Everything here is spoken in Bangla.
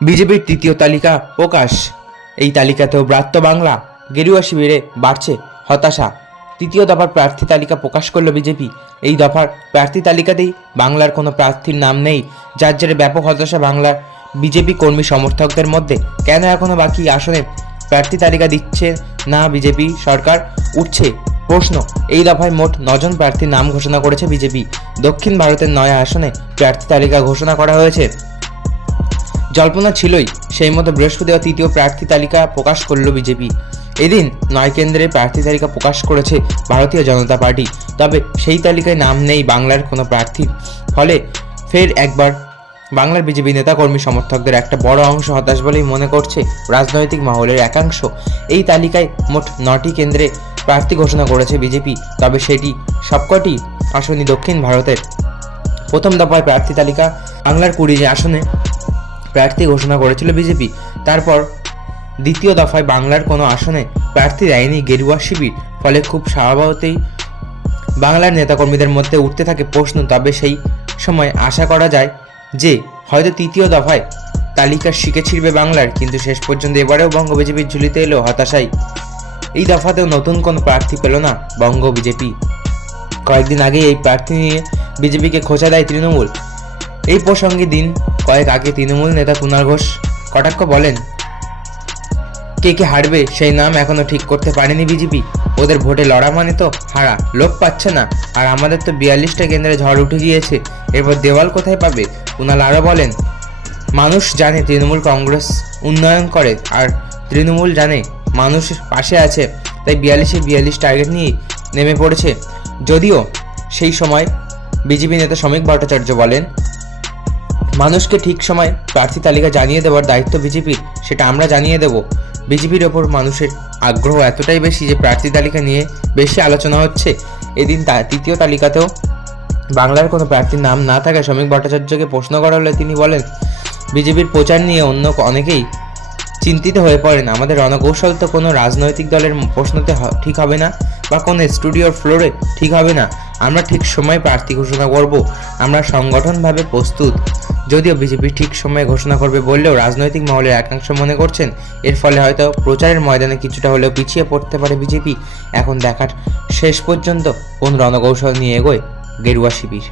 বিজেপির তৃতীয় তালিকা প্রকাশ। এই তালিকাতেও ব্রাত্য বাংলা গেরুয়া শিবিরে বাড়ছে হতাশা। তৃতীয় দফার প্রার্থী তালিকা প্রকাশ করল বিজেপি। এই দফার প্রার্থী তালিকাতেই বাংলার কোনো প্রার্থীর নাম নেই, যার জেরে ব্যাপক হতাশা বাংলার বিজেপি কর্মী সমর্থকদের মধ্যে। কেন এখনও বাকি আসনে প্রার্থী তালিকা দিচ্ছে না বিজেপি সরকার, উঠছে প্রশ্ন। এই দফায় মোট 9 জন প্রার্থীর নাম ঘোষণা করেছে বিজেপি। দক্ষিণ ভারতের 9 আসনে প্রার্থী তালিকা ঘোষণা করা হয়েছে। জল্পনা ছিলই, সেই মতো বৃহস্পতিবার তৃতীয় প্রার্থী তালিকা প্রকাশ করল বিজেপি। এদিন 9 কেন্দ্রের প্রার্থী তালিকা প্রকাশ করেছে ভারতীয় জনতা পার্টি। তবে সেই তালিকায় নাম নেই বাংলার কোনো প্রার্থীর। ফলে ফের একবার বাংলার বিজেপি নেতাকর্মী সমর্থকদের একটা বড় অংশ হতাশ বলেই মনে করছে রাজনৈতিক মহলের একাংশ। এই তালিকায় মোট 9টি কেন্দ্রে প্রার্থী ঘোষণা করেছে বিজেপি। তবে সেটি সবকটি আসনই দক্ষিণ ভারতের। প্রথম দফায় প্রার্থী তালিকা বাংলার 20 আসনে প্রার্থী ঘোষণা করেছিল বিজেপি। তারপর দ্বিতীয় দফায় বাংলার কোনো আসনে প্রার্থী দেয়নি গেরুয়া শিবির। ফলে খুব স্বভাবতই বাংলার নেতাকর্মীদের মধ্যে উঠতে থাকে প্রশ্ন। তবে সেই সময় আশা করা যায় যে হয়তো তৃতীয় দফায় তালিকার শিকে ছিড়বে বাংলার। কিন্তু শেষ পর্যন্ত এবারেও বঙ্গ বিজেপির ঝুলিতে এলো হতাশাই। এই দফাতেও নতুন কোনো প্রার্থী পেল না বঙ্গ বিজেপি। কয়েকদিন আগে এই প্রার্থী নিয়ে বিজেপিকে খোঁচা দেয় তৃণমূল। এই প্রসঙ্গে দিন কয়েক আগে তৃণমূল নেতা কুণাল ঘোষ কটাক্ষ বলেন, কে হারবে সেই নাম এখনো ঠিক করতে পারেনি বিজেপি। ওদের ভোটে লড়া মানে তো হারা, লোক পাচ্ছে না। আর আমাদের তো 42টা কেন্দ্রে ঝড় উঠে গিয়েছে, এরপর দেওয়াল কোথায় পাবে? কুণাল আরও বলেন, মানুষ জানে তৃণমূল কংগ্রেস উন্নয়ন করে, আর তৃণমূল জানে মানুষ পাশে আছে, তাই 42 টার্গেট নিয়ে নেমে পড়েছে। যদিও সেই সময় বিজেপি নেতা শ্রমিক ভট্টাচার্য বলেন, মানুষকে ঠিক সময় প্রার্থী তালিকা জানিয়ে দেওয়ার দায়িত্ব বিজেপির, সেটা আমরা জানিয়ে দেব। বিজেপির ওপর মানুষের আগ্রহ এতটাই বেশি যে প্রার্থী তালিকা নিয়ে বেশি আলোচনা হচ্ছে। এদিন তৃতীয় তালিকাতেও বাংলার কোনো প্রার্থীর নাম না থাকায় শ্রমিক ভট্টাচার্যকে প্রশ্ন করা হলে তিনি বলেন, বিজেপির প্রচার নিয়ে অন্য অনেকেই চিন্তিত হয়ে পড়েন। আমাদের রণকৌশল তো কোনো রাজনৈতিক দলের প্রশ্নতে ঠিক হবে না, বা কোনো স্টুডিওর ফ্লোরে ঠিক হবে না। আমরা ঠিক সময় প্রার্থী ঘোষণা করব। আমরা সংগঠনভাবে প্রস্তুত। যদিও বিজেপি ঠিক সময়ে ঘোষণা করবে বললেও রাজনৈতিক মহলের একাংশ মনে করছেন এর ফলে হয়তো প্রচারের ময়দানে কিছুটা হলেও পিছিয়ে পড়তে পারে বিজেপি। এখন দেখার শেষ পর্যন্ত কোন রণকৌশল নিয়ে এগোয় গেরুয়া শিবির।